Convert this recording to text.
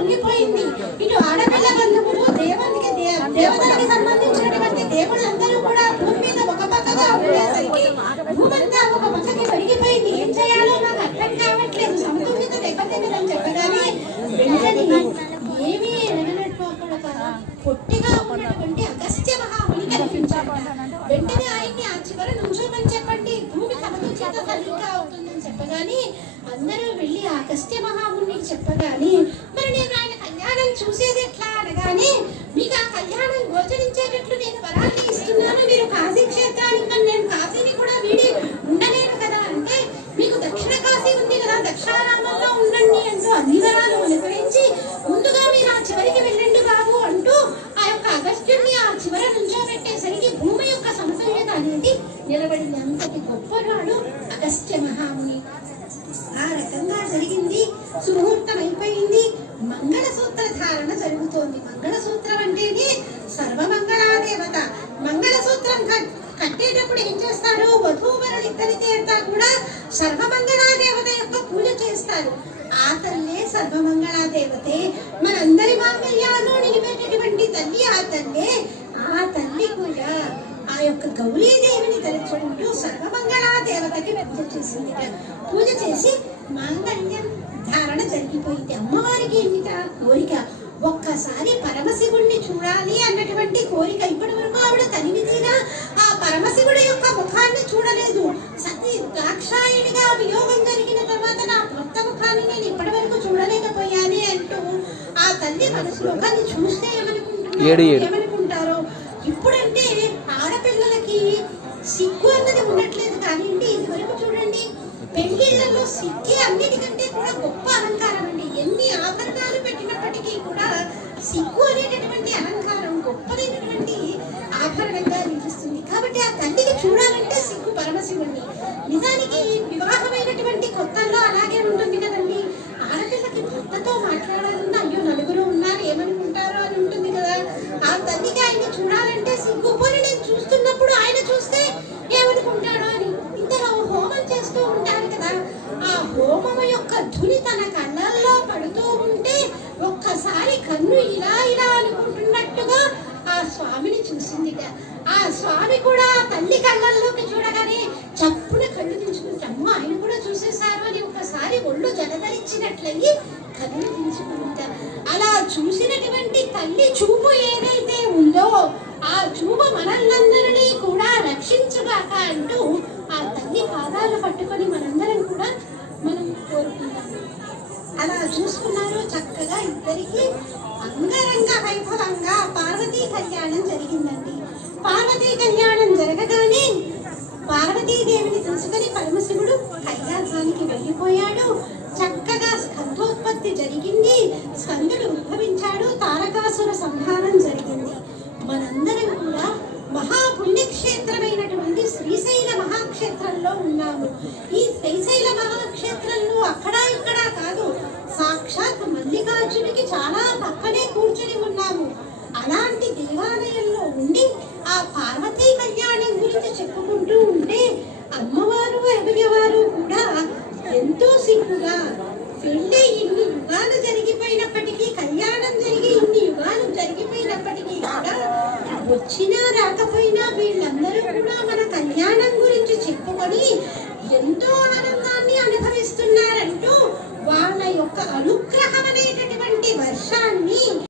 పొంగిపోయింది ఇటు ఆడపిల్ల బంధువులు దేవునికి దేవతలకు సంబంధించినటువంటి దేవుళ్ళందరూ కూడా భూమి మీద ఒక పక్కగా ఉండేసరికి భూమంతా ఒక పక్కకి పెరిగిపోయింది ఏం చేయాలో నాకు అర్థం కావట్లేదు. సమతుల్యత దెబ్బతిందని చెప్పగానే వెంటనే ఏమీ ఎరగనట్టు అక్కడ పొట్టిగా ఉన్నటువంటి అగస్త్య మహాముని కనిపించాడు వెంటనే ఆయన్ని ఆ చివర నుంచోమని చెప్పండి. భూమి సమతుల్యత సరిగ్గా అవుతుందని చెప్పగానే అందరూ వెళ్ళి ఆ అగస్త్య మహాముని చెప్పగానే నిలబడింది అంతటి గొప్పగాడు అగస్త్య మహాముని. ఆ రకంగా జరిగింది. సుముహూర్తం అయిపోయింది మంగళసూత్ర ధారణ జరుగుతోంది. మంగళసూత్రం అంటేనే సర్వమంగళాదేవత. మంగళసూత్రం కట్- కట్టేటప్పుడు ఏం చేస్తారు? వధూవరులు ఇద్దరితే అంతా కూడా సర్వమంగళాదేవత యొక్క పూజ చేస్తారు. ఆ తల్లే సర్వమంగళాదేవతే. మనందరి మాంగళ్యాలు నిలిపేటటువంటి తల్లి ఆ తల్లే ఆ తల్లి కూడా ఆ యొక్క గౌరీదేవి సర్వమంగళా దేవతకి పూజ చేసింది. పూజ చేసి మాంగళ్యం ధారణ జరిగిపోయింది. అమ్మవారికి ఏమిట కోరిక? ఒక్కసారి పరమశివుణ్ణి చూడాలి అన్నటువంటి కోరిక ఇప్పటి వరకు ఆవిడ తీరా ఆ పరమశివుడి యొక్క ముఖాన్ని చూడలేదు. సతీ దాక్షాయినిగా వియోగం జరిగిన తర్వాత నా భర్త ముఖాన్ని నేను ఇప్పటి వరకు చూడలేకపోయానే అంటూ ఆ తల్లి మనసులో కానీ చూస్తే ఏమనుకుంటున్నారు. ఏమనుకుంటారో? ఇప్పుడంటే ఆడపిల్లలకి సిగ్గు ఇది వరకు చూడండి. పెళ్ళిళ్ళలో సిగ్గే అన్నిటికంటే కూడా గొప్ప అలంకారం అండి. ఎన్ని ఆభరణాలు కన్ను ఇలా ఇలా అనుకుంటున్నట్టుగా ఆ స్వామిని చూసిందిట. ఆ స్వామి కూడా తల్లి కళ్ళల్లోకి చూడగానే చప్పున కళ్ళు దించుకుంటే అమ్మ ఆయన కూడా చూసేశారు అని ఒక్కసారి ఒళ్ళు జలధరించినట్లయి కళ్ళు దించుకుంటా. అలా చూసినటువంటి తల్లి చూపు ఏదైతే ఉందో ఆ చూపు మనల్నందరినీ కూడా రక్షించుగాక అంటూ ఆ తల్లి పాదాలు పట్టుకొని మనందరం కూడా మనం కోరుకుందాం. అలా చూసుకున్నారు చక్కగా ఇద్దరికి. అంగరంగ వైభవంగా పార్వతీ కళ్యాణం జరిగిందండి. పార్వతీ కళ్యాణం జరగగానే పార్వతీదేవిని తెలుసుకుని పరమశివుడు కైలాసానికి వెళ్ళిపోయాడు. చక్కగా స్కంధోత్పత్తి జరిగింది. స్కందుడు ఉద్భవించాడు. తారకాసుర సంహారం జరిగింది. మనందరం కూడా మహాపుణ్యక్షేత్రమైనటువంటి శ్రీశైల మహాక్షేత్రంలో ఉన్నాము. ఈ శ్రీశైల మహాక్షేత్రంలో అక్కడ ఇక్కడ కాదు సాక్షాత్ మల్లికార్జునికి చాలా పక్కనే కూర్చుని ఉన్నాము అలాంటి దేవాలయంలో ఉండి ఆ పార్వతీ కళ్యాణం గురించి చెప్పుకుంటూ ఉంటే అమ్మవారు ఎదిగేవారు కూడా ఎంతో సిగ్గుగా పెళ్ళి ఇన్ని యుగాలు జరిగిపోయినప్పటికీ కళ్యాణం జరిగి ఇన్ని యుగాలు జరిగిపోయినప్పటికీ కూడా వచ్చినా రాకపోయినా వీళ్ళందరూ కూడా మన కళ్యాణం గురించి చెప్పుకొని ఎంతో ఆనందాన్ని